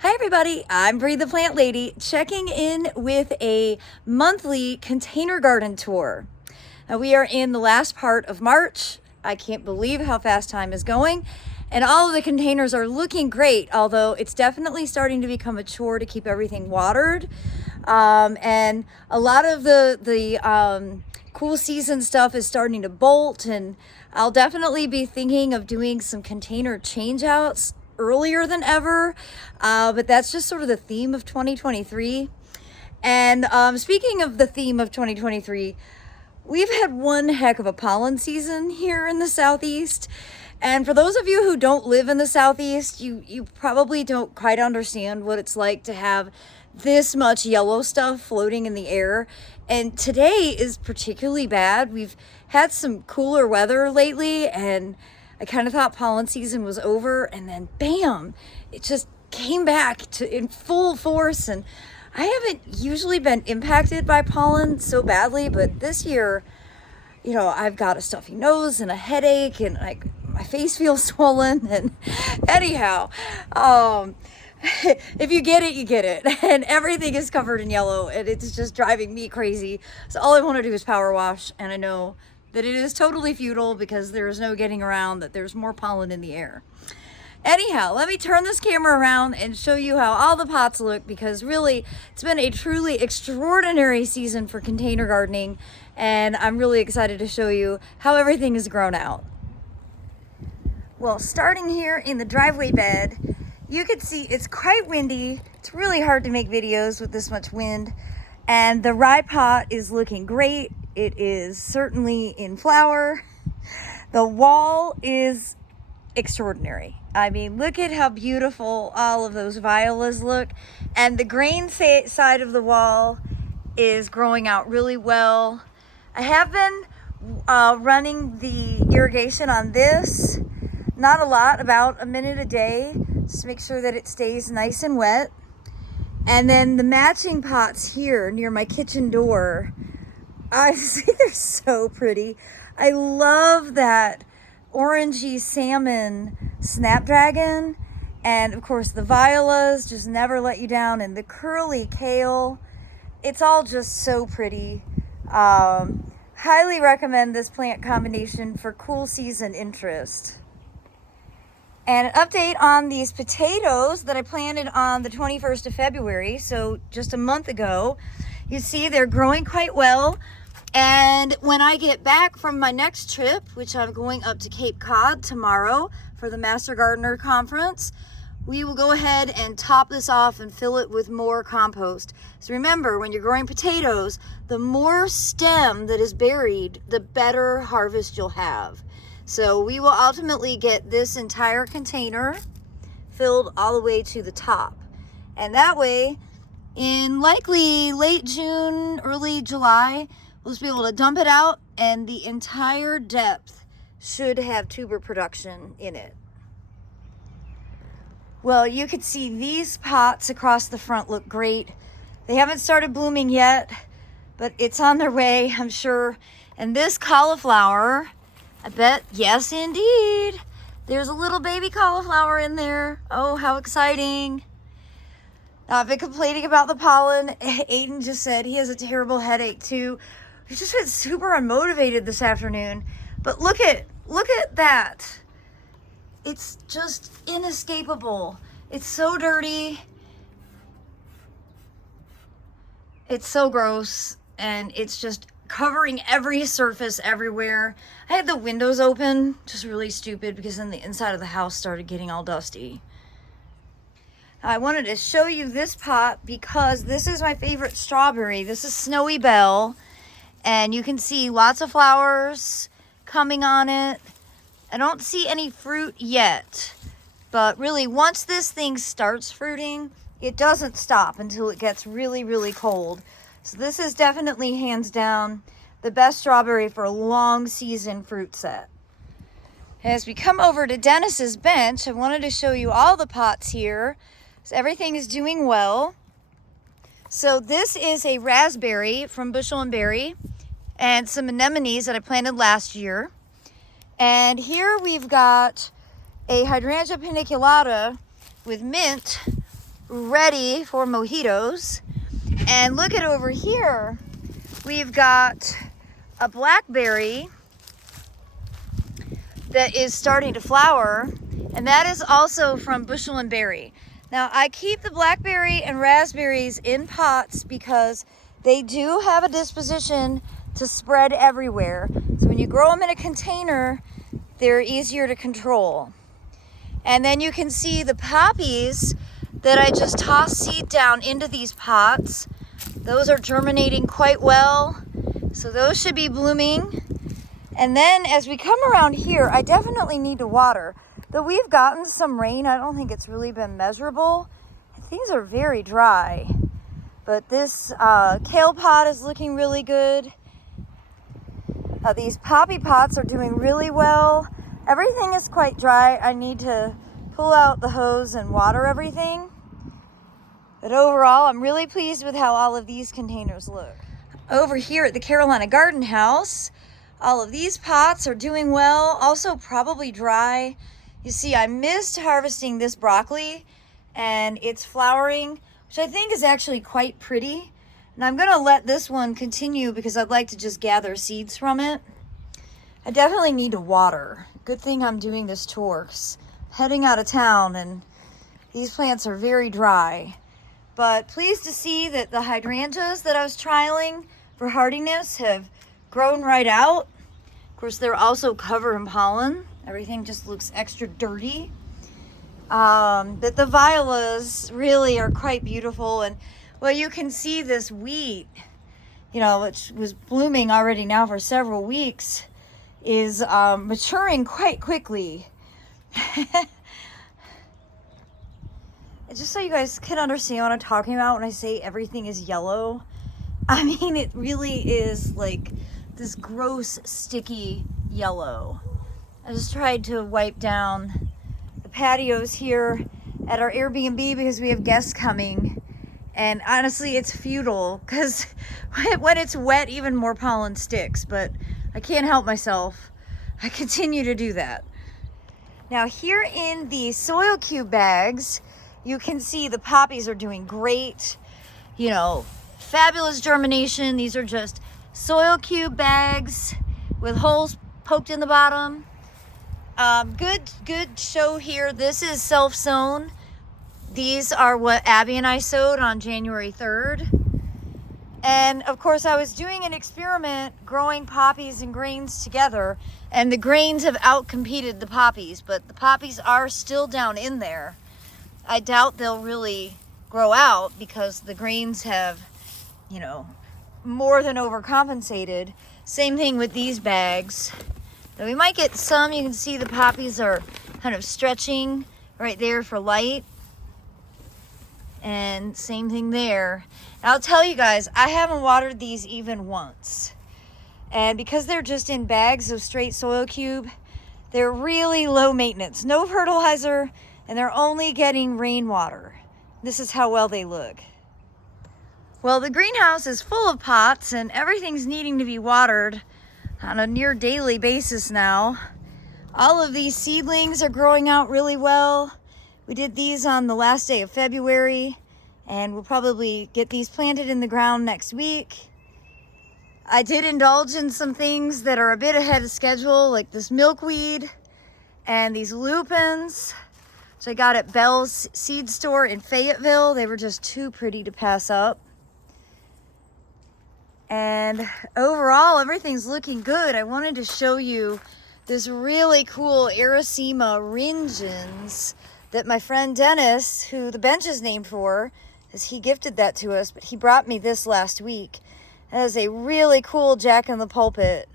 Hi everybody, I'm Bree the Plant Lady, checking in with a monthly container garden tour. Now we are in the last part of March. I can't believe how fast time is going, and all of the containers are looking great, although it's definitely starting to become a chore to keep everything watered. And a lot of the cool season stuff is starting to bolt, and I'll definitely be thinking of doing some container change outs earlier than ever, but that's just sort of the theme of 2023. And speaking of the theme of 2023, we've had one heck of a pollen season here in the Southeast. And for those of you who don't live in the Southeast, you probably don't quite understand what it's like to have this much yellow stuff floating in the air. And today is particularly bad. We've had some cooler weather lately, and I kind of thought pollen season was over, and then bam, it just came back in full force. And I haven't usually been impacted by pollen so badly, but this year, you know, I've got a stuffy nose and a headache, and my face feels swollen. And anyhow, if you get it, you get it. And everything is covered in yellow, and it's just driving me crazy. So all I want to do is power wash, and I know that it is totally futile because there is no getting around that there's more pollen in the air. Anyhow, let me turn this camera around and show you how all the pots look, because really it's been a truly extraordinary season for container gardening, and I'm really excited to show you how everything has grown out. Well, starting here in the driveway bed, you can see it's quite windy. It's really hard to make videos with this much wind, and the rye pot is looking great. It is certainly in flower. The wall is extraordinary. I mean, look at how beautiful all of those violas look. And the grain side of the wall is growing out really well. I have been running the irrigation on this. Not a lot, about a minute a day, just to make sure that it stays nice and wet. And then the matching pots here near my kitchen door, I see they're so pretty. I love that orangey salmon snapdragon, and of course the violas just never let you down, and the curly kale. It's all just so pretty. Highly recommend this plant combination for cool season interest. And an update on these potatoes that I planted on the 21st of February, so just a month ago. You see they're growing quite well. And when I get back from my next trip, which I'm going up to Cape Cod tomorrow for the Master Gardener Conference, we will go ahead and top this off and fill it with more compost. So remember, when you're growing potatoes, the more stem that is buried, the better harvest you'll have. So we will ultimately get this entire container filled all the way to the top. And that way, in likely late June, early July, we'll just be able to dump it out, and the entire depth should have tuber production in it. Well, you can see these pots across the front look great. They haven't started blooming yet, but it's on their way, I'm sure. And this cauliflower, I bet, yes indeed, there's a little baby cauliflower in there. Oh, how exciting. Now, I've been complaining about the pollen. Aiden just said he has a terrible headache too. We've just been super unmotivated this afternoon. But look at that. It's just inescapable. It's so dirty. It's so gross, and it's just covering every surface everywhere. I had the windows open, just really stupid, because then the inside of the house started getting all dusty. I wanted to show you this pot because this is my favorite strawberry. This is Snowy Belle, and you can see lots of flowers coming on it. I don't see any fruit yet, but really once this thing starts fruiting, it doesn't stop until it gets really, really cold. So this is definitely hands down the best strawberry for a long season fruit set. As we come over to Dennis's bench, I wanted to show you all the pots here. So everything is doing well. So this is a raspberry from Bushel and Berry, and some anemones that I planted last year. And here we've got a hydrangea paniculata with mint ready for mojitos. And look at over here, we've got a blackberry that is starting to flower, and that is also from Bushel and Berry. Now, I keep the blackberry and raspberries in pots because they do have a disposition to spread everywhere. So when you grow them in a container, they're easier to control. And then you can see the poppies that I just tossed seed down into these pots. Those are germinating quite well. So those should be blooming. And then as we come around here, I definitely need to water. Though we've gotten some rain, I don't think it's really been measurable. Things are very dry. But this kale pot is looking really good. These poppy pots are doing really well. Everything is quite dry. I need to pull out the hose and water everything. But overall, I'm really pleased with how all of these containers look. Over here at the Carolina Garden House, all of these pots are doing well, also probably dry. You see, I missed harvesting this broccoli, and it's flowering, which I think is actually quite pretty. And I'm gonna let this one continue because I'd like to just gather seeds from it. I definitely need to water. Good thing I'm doing this tour, 'cause I'm heading out of town and these plants are very dry. But pleased to see that the hydrangeas that I was trialing for hardiness have grown right out. Of course, they're also covered in pollen. Everything just looks extra dirty. But the violas really are quite beautiful. And well, you can see this wheat, you know, which was blooming already now for several weeks, is maturing quite quickly. Just so you guys can understand what I'm talking about when I say everything is yellow. I mean, it really is like this gross, sticky yellow. I just tried to wipe down the patios here at our Airbnb because we have guests coming. And honestly, it's futile because when it's wet, even more pollen sticks. But I can't help myself. I continue to do that. Now here in the soil cube bags, you can see the poppies are doing great. You know, fabulous germination. These are just soil cube bags with holes poked in the bottom. Good show here. This is self-sown. These are what Abby and I sowed on January 3rd. And of course I was doing an experiment growing poppies and grains together, and the grains have outcompeted the poppies, but the poppies are still down in there. I doubt they'll really grow out because the grains have, you know, more than overcompensated. Same thing with these bags. Now we might get some. You can see the poppies are kind of stretching right there for light. And same thing there. And I'll tell you guys, I haven't watered these even once. And because they're just in bags of straight soil cube, they're really low maintenance. No fertilizer, and they're only getting rainwater. This is how well they look. Well, the greenhouse is full of pots and everything's needing to be watered on a near daily basis now. All of these seedlings are growing out really well. We did these on the last day of February, and we'll probably get these planted in the ground next week. I did indulge in some things that are a bit ahead of schedule, like this milkweed and these lupins. So I got at Bell's Seed Store in Fayetteville. They were just too pretty to pass up. And overall, everything's looking good. I wanted to show you this really cool Erycema ringens that my friend Dennis, who the bench is named for, as he gifted that to us, but he brought me this last week. It is a really cool jack-in-the-pulpit.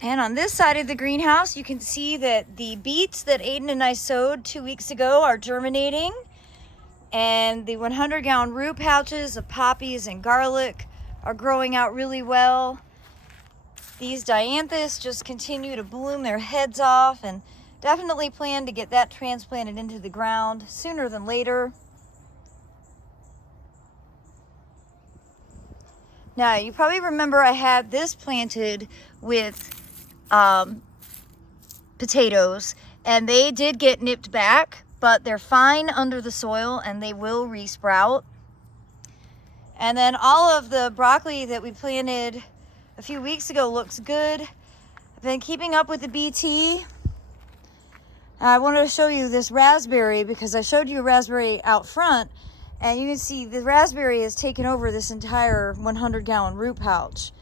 And on this side of the greenhouse, you can see that the beets that Aiden and I sowed 2 weeks ago are germinating. And the 100-gallon root pouches of poppies and garlic are growing out really well. These dianthus just continue to bloom their heads off, and definitely plan to get that transplanted into the ground sooner than later. Now, you probably remember I had this planted with potatoes, and they did get nipped back. but they're fine under the soil and they will resprout. And then all of the broccoli that we planted a few weeks ago looks good. I've been keeping up with the BT. I wanted to show you this raspberry because I showed you a raspberry out front, and you can see the raspberry has taken over this entire 100-gallon root pouch,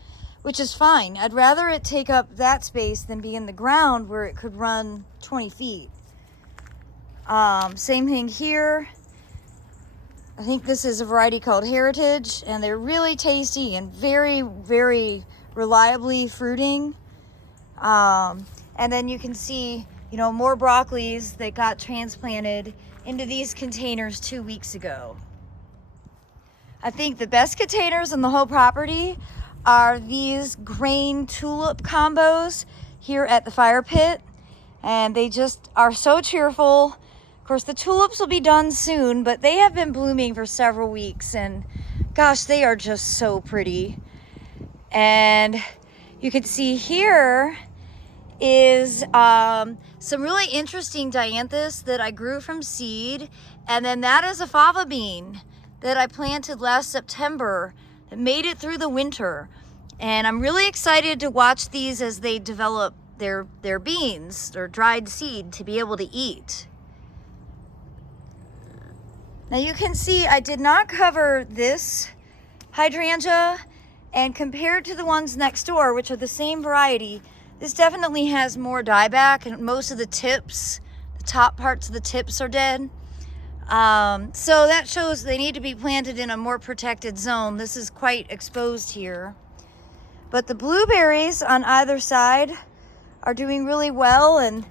which is fine. I'd rather it take up that space than be in the ground where it could run 20 feet. Same thing here. I think this is a variety called Heritage, and they're really tasty and very, very reliably fruiting. And then you can see, you know, more broccolis that got transplanted into these containers 2 weeks ago. I think the best containers on the whole property are these grain tulip combos here at the fire pit, and they just are so cheerful. Of course, the tulips will be done soon, but they have been blooming for several weeks, and gosh, they are just so pretty. And you can see here is some really interesting dianthus that I grew from seed, and then that is a fava bean that I planted last September that made it through the winter. And I'm really excited to watch these as they develop their beans, or dried seed, to be able to eat. Now you can see I did not cover this hydrangea, and compared to the ones next door, which are the same variety, this definitely has more dieback, and most of the tips, the top parts of the tips are dead. So that shows they need to be planted in a more protected zone. This is quite exposed here. But the blueberries on either side are doing really well, and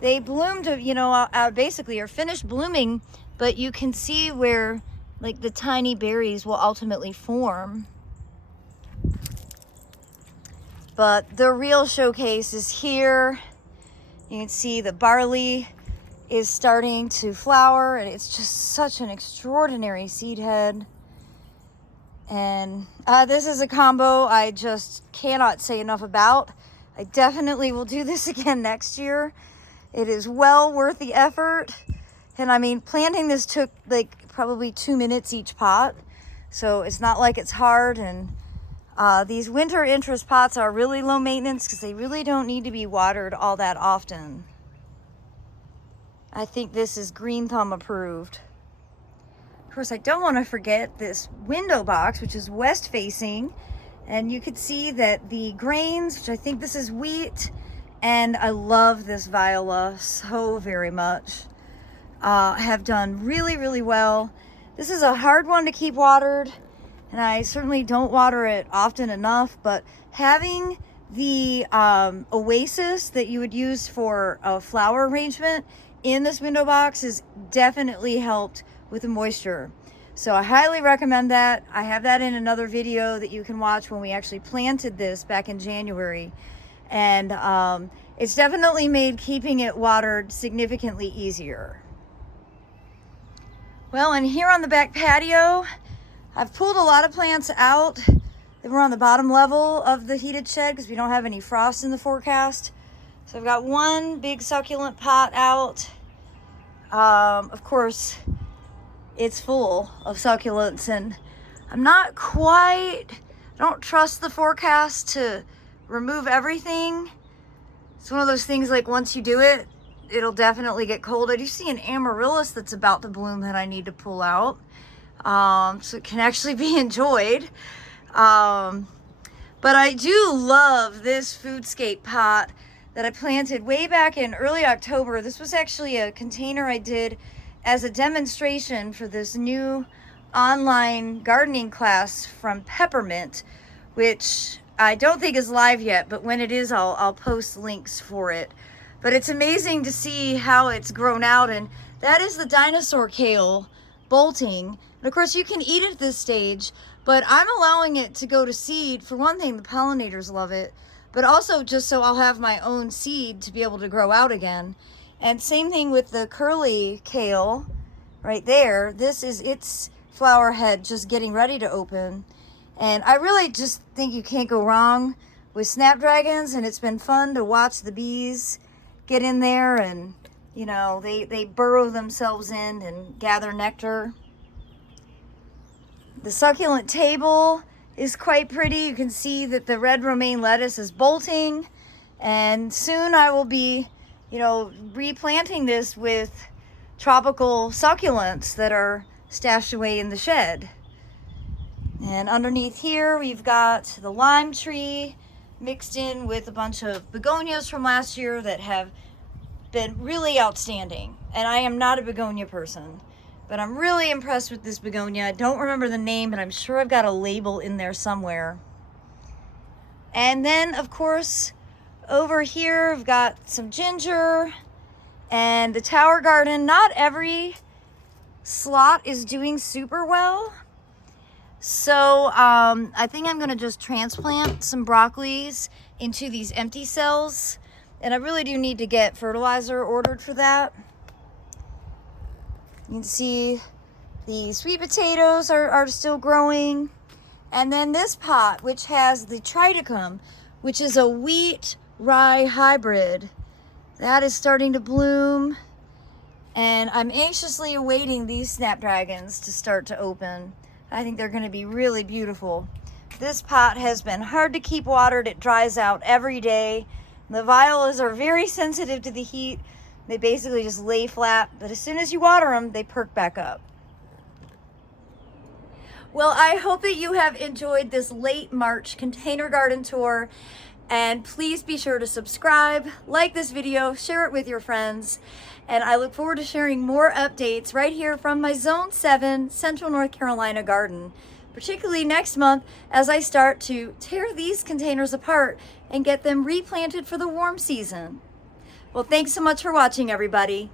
they bloomed, you know, basically are finished blooming, but you can see where like the tiny berries will ultimately form. But the real showcase is here. You can see the barley is starting to flower, and it's just such an extraordinary seed head. And this is a combo I just cannot say enough about. I definitely will do this again next year. It is well worth the effort. And I mean, planting this took like probably 2 minutes each pot, so it's not like it's hard. And these winter interest pots are really low maintenance because they really don't need to be watered all that often. I think this is Green Thumb approved. Of course, I don't want to forget this window box, which is west facing. And you could see that the grains, which I think this is wheat, and I love this viola so very much, have done really, really well. This is a hard one to keep watered, and I certainly don't water it often enough, but having the oasis that you would use for a flower arrangement in this window box has definitely helped with the moisture. So I highly recommend that. I have that in another video that you can watch when we actually planted this back in January. And it's definitely made keeping it watered significantly easier. Well, and here on the back patio, I've pulled a lot of plants out that were on the bottom level of the heated shed because we don't have any frost in the forecast. So I've got one big succulent pot out. Of course, it's full of succulents, and I don't trust the forecast to remove everything. It's one of those things, like once you do it, it'll definitely get cold. I do see an amaryllis that's about to bloom that I need to pull out, so it can actually be enjoyed. But I do love this foodscape pot that I planted way back in early October. This was actually a container I did as a demonstration for this new online gardening class from Peppermint, which I don't think is live yet, but when it is, I'll post links for it. But it's amazing to see how it's grown out, and that is the dinosaur kale bolting. And of course you can eat it at this stage, but I'm allowing it to go to seed. For one thing, the pollinators love it, but also just so I'll have my own seed to be able to grow out again. And same thing with the curly kale right there. This is its flower head just getting ready to open. And I really just think you can't go wrong with snapdragons, and it's been fun to watch the bees get in there and You know, they burrow themselves in and gather nectar. The succulent table is quite pretty. You can see that the red romaine lettuce is bolting, and soon I will be, you know, replanting this with tropical succulents that are stashed away in the shed. And underneath here we've got the lime tree mixed in with a bunch of begonias from last year that have been really outstanding. And I am not a begonia person, but I'm really impressed with this begonia. I don't remember the name, but I'm sure I've got a label in there somewhere. And then, of course, over here I've got some ginger and the tower garden. Not every slot is doing super well. So I think I'm gonna just transplant some broccolis into these empty cells. And I really do need to get fertilizer ordered for that. You can see the sweet potatoes are still growing. And then this pot, which has the triticum, which is a wheat rye hybrid, that is starting to bloom. And I'm anxiously awaiting these snapdragons to start to open. I think they're gonna be really beautiful. This pot has been hard to keep watered. It dries out every day. The violas are very sensitive to the heat. They basically just lay flat, but as soon as you water them, they perk back up. Well, I hope that you have enjoyed this late March container garden tour, and please be sure to subscribe, like this video, share it with your friends, and I look forward to sharing more updates right here from my Zone 7 Central North Carolina garden, particularly next month as I start to tear these containers apart and get them replanted for the warm season. Well, thanks so much for watching, everybody.